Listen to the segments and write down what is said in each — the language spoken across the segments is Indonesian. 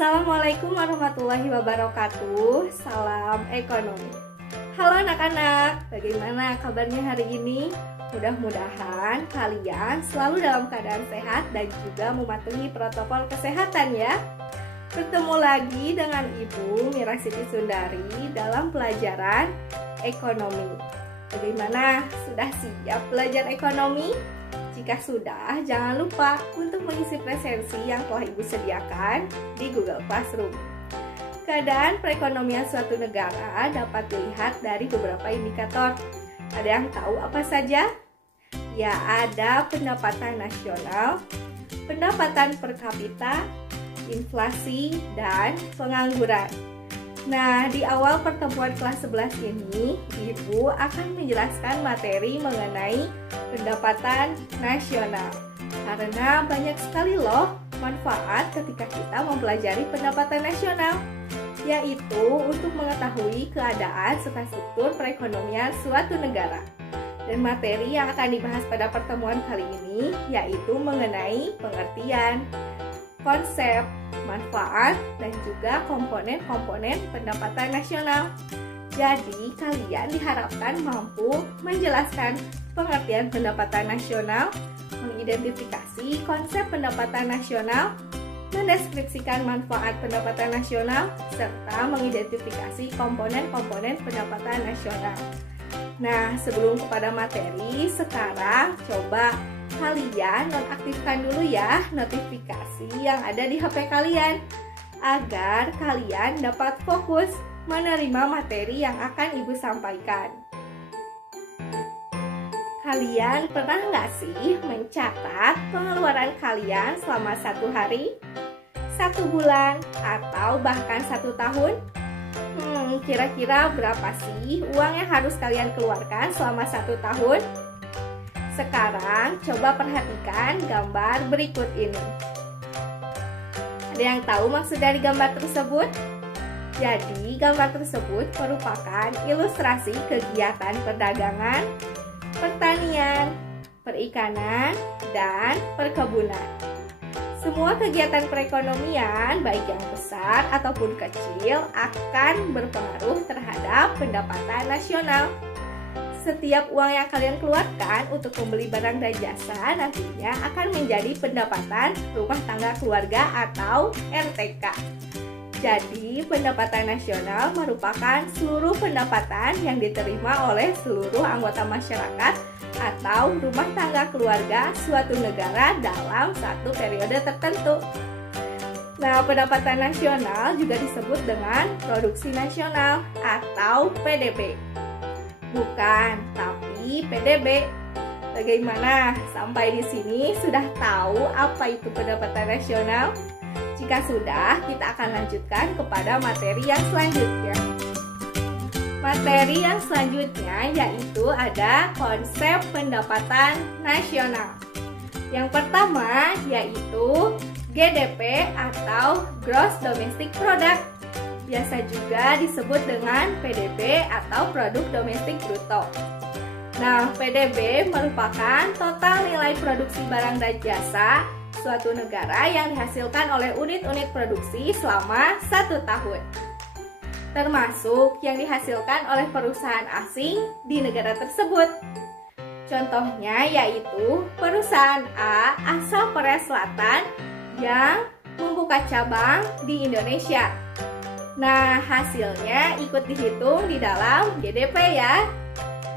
Assalamualaikum warahmatullahi wabarakatuh. Salam ekonomi. Halo anak-anak, bagaimana kabarnya hari ini? Mudah-mudahan kalian selalu dalam keadaan sehat dan juga mematuhi protokol kesehatan ya. Bertemu lagi dengan Ibu Mira Siti Sundari dalam pelajaran ekonomi. Bagaimana? Sudah siap belajar ekonomi? Jika sudah, jangan lupa untuk mengisi presensi yang telah Ibu sediakan di Google Classroom. Keadaan perekonomian suatu negara dapat dilihat dari beberapa indikator. Ada yang tahu apa saja? Ya, ada pendapatan nasional, pendapatan per kapita, inflasi, dan pengangguran. Nah, di awal pertemuan kelas 11 ini, Ibu akan menjelaskan materi mengenai pendapatan nasional. Karena banyak sekali loh manfaat ketika kita mempelajari pendapatan nasional, yaitu untuk mengetahui keadaan serta struktur perekonomian suatu negara. Dan materi yang akan dibahas pada pertemuan kali ini yaitu mengenai pengertian, konsep, manfaat, dan juga komponen-komponen pendapatan nasional. Jadi, kalian diharapkan mampu menjelaskan pengertian pendapatan nasional, mengidentifikasi konsep pendapatan nasional, mendeskripsikan manfaat pendapatan nasional, serta mengidentifikasi komponen-komponen pendapatan nasional. Nah, sebelum kepada materi, sekarang coba kalian nonaktifkan dulu ya notifikasi yang ada di HP kalian agar kalian dapat fokus menerima materi yang akan Ibu sampaikan. Kalian pernah nggak sih mencatat pengeluaran kalian selama 1 hari, 1 bulan, atau bahkan 1 tahun? Kira-kira berapa sih uang yang harus kalian keluarkan selama 1 tahun? Sekarang coba perhatikan gambar berikut ini. Ada yang tahu maksud dari gambar tersebut? Jadi gambar tersebut merupakan ilustrasi kegiatan perdagangan, pertanian, perikanan, dan perkebunan. Semua kegiatan perekonomian, baik yang besar ataupun kecil, akan berpengaruh terhadap pendapatan nasional. Setiap uang yang kalian keluarkan untuk membeli barang dan jasa nantinya akan menjadi pendapatan rumah tangga keluarga atau RTK. Jadi, pendapatan nasional merupakan seluruh pendapatan yang diterima oleh seluruh anggota masyarakat atau rumah tangga keluarga suatu negara dalam satu periode tertentu. Nah, pendapatan nasional juga disebut dengan produksi nasional atau PDB. Bukan, tapi PDB. Bagaimana? Sampai di sini sudah tahu apa itu pendapatan nasional? Jika sudah, kita akan lanjutkan kepada materi yang selanjutnya. Materi yang selanjutnya yaitu ada konsep pendapatan nasional. Yang pertama yaitu GDP atau Gross Domestic Product. Biasa juga disebut dengan PDB atau Produk Domestik Bruto. Nah, PDB merupakan total nilai produksi barang dan jasa suatu negara yang dihasilkan oleh unit-unit produksi selama 1 tahun. Termasuk yang dihasilkan oleh perusahaan asing di negara tersebut. Contohnya yaitu perusahaan A asal Korea Selatan yang membuka cabang di Indonesia. Nah, hasilnya ikut dihitung di dalam GDP ya.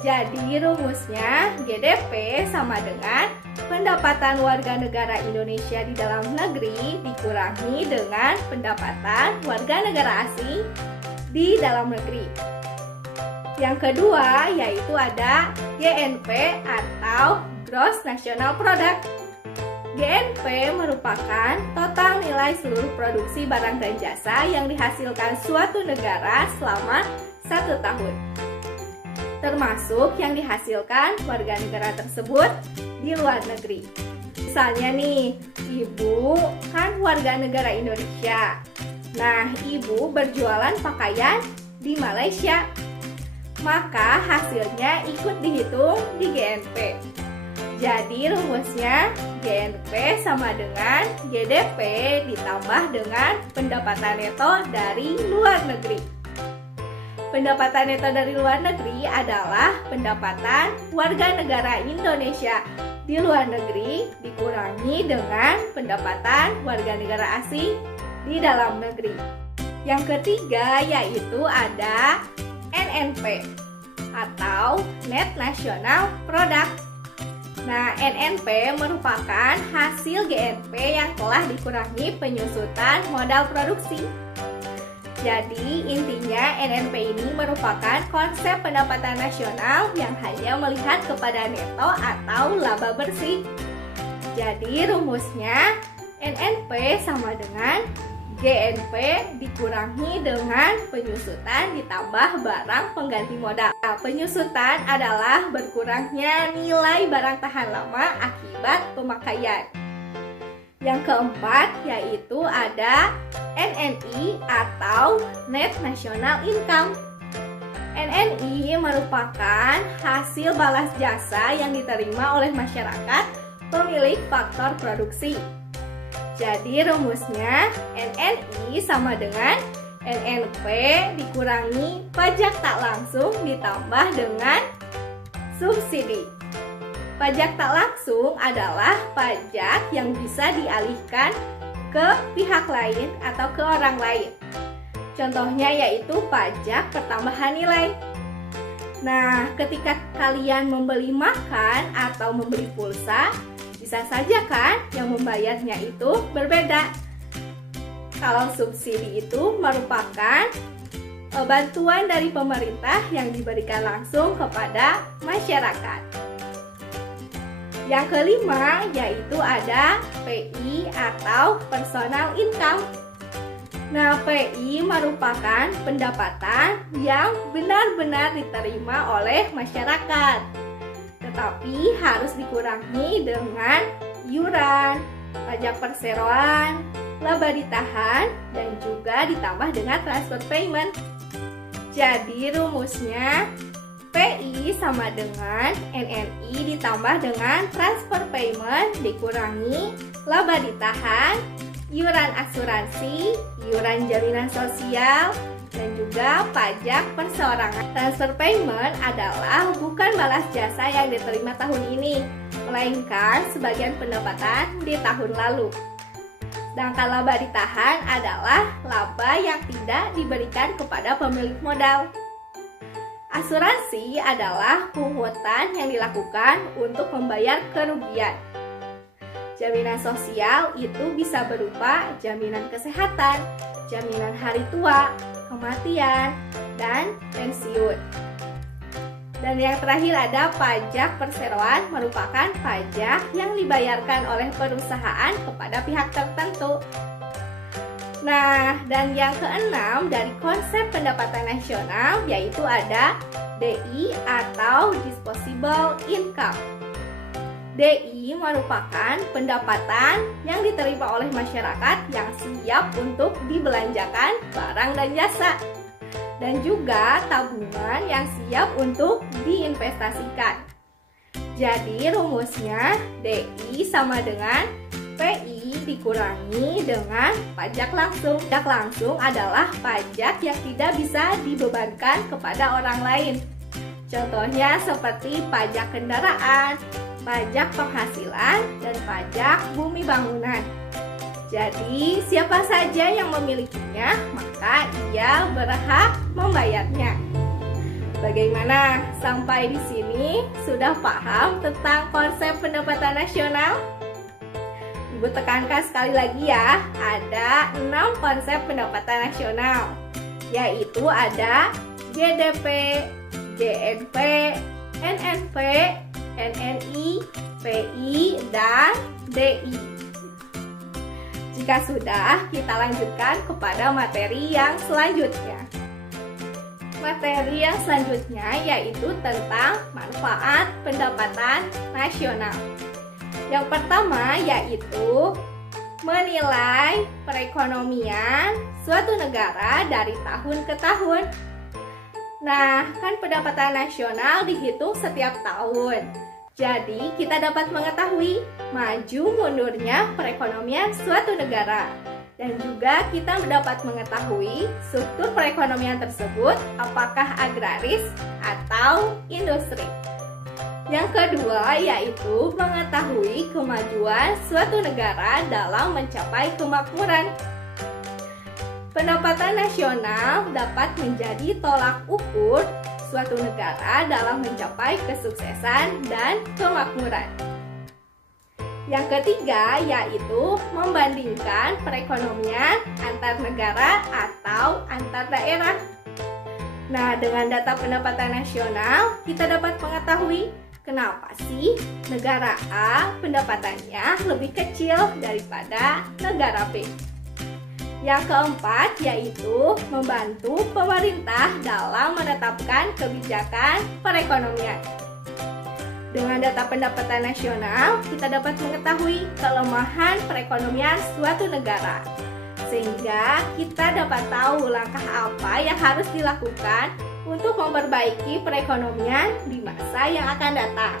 Jadi rumusnya GDP sama dengan pendapatan warga negara Indonesia di dalam negeri dikurangi dengan pendapatan warga negara asing di dalam negeri. Yang kedua yaitu ada GNP atau Gross National Product. GNP merupakan total nilai seluruh produksi barang dan jasa yang dihasilkan suatu negara selama 1 tahun. Termasuk yang dihasilkan warga negara tersebut di luar negeri. Misalnya nih, Ibu kan warga negara Indonesia. Nah, Ibu berjualan pakaian di Malaysia. Maka hasilnya ikut dihitung di GNP. Jadi rumusnya GNP sama dengan GDP ditambah dengan pendapatan neto dari luar negeri. Pendapatan neto dari luar negeri adalah pendapatan warga negara Indonesia di luar negeri dikurangi dengan pendapatan warga negara asing di dalam negeri. Yang ketiga yaitu ada NNP atau Net National Product. Nah, NNP merupakan hasil GNP yang telah dikurangi penyusutan modal produksi. Jadi, intinya NNP ini merupakan konsep pendapatan nasional yang hanya melihat kepada neto atau laba bersih. Jadi, rumusnya NNP sama dengan GNP dikurangi dengan penyusutan ditambah barang pengganti modal. Nah, penyusutan adalah berkurangnya nilai barang tahan lama akibat pemakaian. Yang keempat yaitu ada NNI atau Net National Income. NNI merupakan hasil balas jasa yang diterima oleh masyarakat pemilik faktor produksi. Jadi rumusnya NNI sama dengan NNP dikurangi pajak tak langsung ditambah dengan subsidi. Pajak tak langsung adalah pajak yang bisa dialihkan ke pihak lain atau ke orang lain. Contohnya yaitu pajak pertambahan nilai. Nah, ketika kalian membeli makan atau membeli pulsa, bisa saja kan yang membayarnya itu berbeda. Kalau subsidi itu merupakan bantuan dari pemerintah yang diberikan langsung kepada masyarakat. Yang kelima yaitu ada PI atau Personal Income. Nah, PI merupakan pendapatan yang benar-benar diterima oleh masyarakat, tetapi harus dikurangi dengan iuran, pajak perseroan, laba ditahan, dan juga ditambah dengan transfer payment. Jadi rumusnya PI sama dengan NNI ditambah dengan transfer payment dikurangi laba ditahan, iuran asuransi, iuran jaminan sosial, dan juga pajak perseorangan. Transfer payment adalah bukan balas jasa yang diterima tahun ini, melainkan sebagian pendapatan di tahun lalu. Sedangkan laba ditahan adalah laba yang tidak diberikan kepada pemilik modal. Asuransi adalah pungutan yang dilakukan untuk membayar kerugian. Jaminan sosial itu bisa berupa jaminan kesehatan, jaminan hari tua, kematian, dan pensiun. Dan yang terakhir ada pajak perseroan, merupakan pajak yang dibayarkan oleh perusahaan kepada pihak tertentu. Nah, dan yang keenam dari konsep pendapatan nasional yaitu ada DI atau Disposable Income. DI merupakan pendapatan yang diterima oleh masyarakat yang siap untuk dibelanjakan barang dan jasa, dan juga tabungan yang siap untuk diinvestasikan. Jadi rumusnya DI sama dengan PI dikurangi dengan pajak langsung. Pajak langsung adalah pajak yang tidak bisa dibebankan kepada orang lain. Contohnya seperti pajak kendaraan, pajak penghasilan, dan pajak bumi bangunan. Jadi siapa saja yang memilikinya, maka ia berhak membayarnya. Bagaimana? Sampai di sini sudah paham tentang konsep pendapatan nasional? Ibu tekankan sekali lagi ya, ada 6 konsep pendapatan nasional, yaitu ada GDP, GNP, NNP, NNI, PI, dan DI. Jika sudah, kita lanjutkan kepada materi yang selanjutnya. Materi yang selanjutnya yaitu tentang manfaat pendapatan nasional. Yang pertama yaitu menilai perekonomian suatu negara dari tahun ke tahun. Nah, kan pendapatan nasional dihitung setiap tahun. Jadi, kita dapat mengetahui maju mundurnya perekonomian suatu negara. Dan juga kita dapat mengetahui struktur perekonomian tersebut apakah agraris atau industri. Yang kedua yaitu mengetahui kemajuan suatu negara dalam mencapai kemakmuran. Pendapatan nasional dapat menjadi tolak ukur suatu negara dalam mencapai kesuksesan dan kemakmuran. Yang ketiga yaitu membandingkan perekonomian antar negara atau antar daerah. Nah, dengan data pendapatan nasional kita dapat mengetahui kenapa sih negara A pendapatannya lebih kecil daripada negara B. Yang keempat yaitu membantu pemerintah dalam menetapkan kebijakan perekonomian. Dengan data pendapatan nasional, kita dapat mengetahui kelemahan perekonomian suatu negara. Sehingga kita dapat tahu langkah apa yang harus dilakukan untuk memperbaiki perekonomian di masa yang akan datang.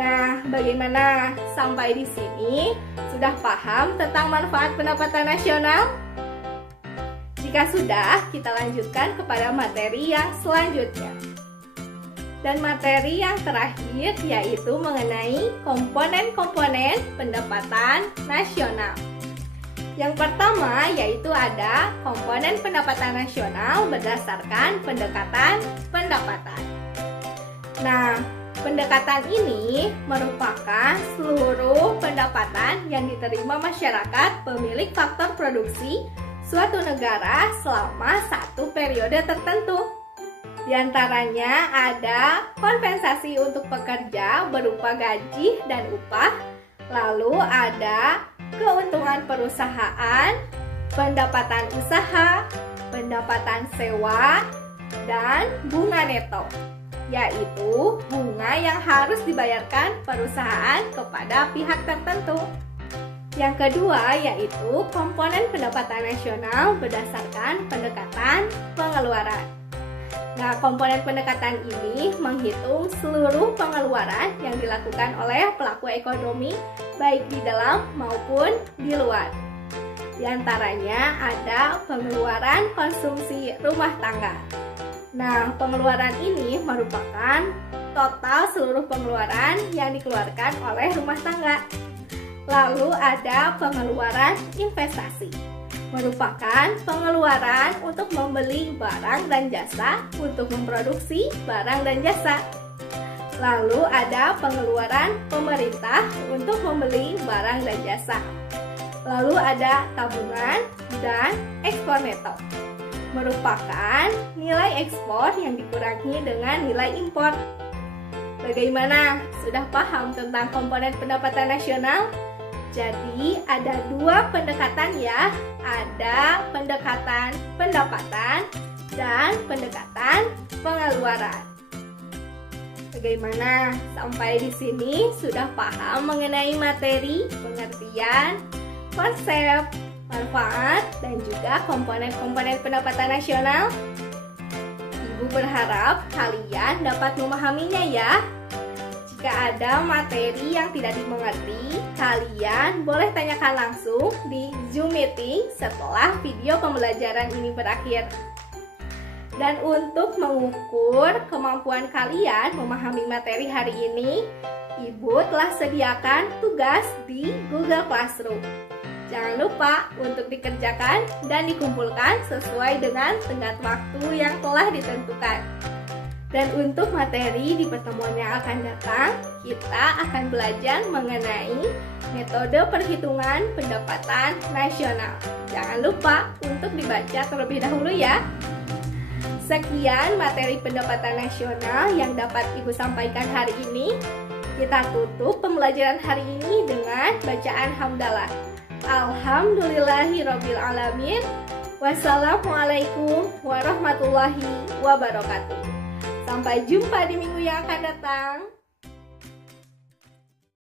Nah, bagaimana sampai di sini? Sudah paham tentang manfaat pendapatan nasional? Jika sudah, kita lanjutkan kepada materi yang selanjutnya. Dan materi yang terakhir yaitu mengenai komponen-komponen pendapatan nasional. Yang pertama yaitu ada komponen pendapatan nasional berdasarkan pendekatan pendapatan. Nah, pendekatan ini merupakan seluruh pendapatan yang diterima masyarakat pemilik faktor produksi suatu negara selama satu periode tertentu. Di antaranya ada kompensasi untuk pekerja berupa gaji dan upah, lalu ada keuntungan perusahaan, pendapatan usaha, pendapatan sewa, dan bunga neto, yaitu bunga yang harus dibayarkan perusahaan kepada pihak tertentu. Yang kedua yaitu komponen pendapatan nasional berdasarkan pendekatan pengeluaran. Nah, komponen pendekatan ini menghitung seluruh pengeluaran yang dilakukan oleh pelaku ekonomi baik di dalam maupun di luar. Di antaranya ada pengeluaran konsumsi rumah tangga. Nah, pengeluaran ini merupakan total seluruh pengeluaran yang dikeluarkan oleh rumah tangga. Lalu ada pengeluaran investasi. Merupakan pengeluaran untuk membeli barang dan jasa untuk memproduksi barang dan jasa. Lalu ada pengeluaran pemerintah untuk membeli barang dan jasa. Lalu ada tabungan dan ekspor neto. Merupakan nilai ekspor yang dikurangi dengan nilai impor. Bagaimana? Sudah paham tentang komponen pendapatan nasional? Jadi ada dua pendekatan ya, ada pendekatan pendapatan dan pendekatan pengeluaran. Bagaimana? Sampai di sini sudah paham mengenai materi, pengertian, konsep, manfaat, dan juga komponen-komponen pendapatan nasional? Ibu berharap kalian dapat memahaminya ya. Jika ada materi yang tidak dimengerti, kalian boleh tanyakan langsung di Zoom meeting setelah video pembelajaran ini berakhir. Dan untuk mengukur kemampuan kalian memahami materi hari ini, Ibu telah sediakan tugas di Google Classroom. Jangan lupa untuk dikerjakan dan dikumpulkan sesuai dengan tenggat waktu yang telah ditentukan. Dan untuk materi di pertemuan yang akan datang, kita akan belajar mengenai metode perhitungan pendapatan nasional. Jangan lupa untuk dibaca terlebih dahulu ya. Sekian materi pendapatan nasional yang dapat Ibu sampaikan hari ini. Kita tutup pembelajaran hari ini dengan bacaan hamdalah. Alhamdulillahirabbil alamin. Wassalamualaikum warahmatullahi wabarakatuh. Sampai jumpa di minggu yang akan datang.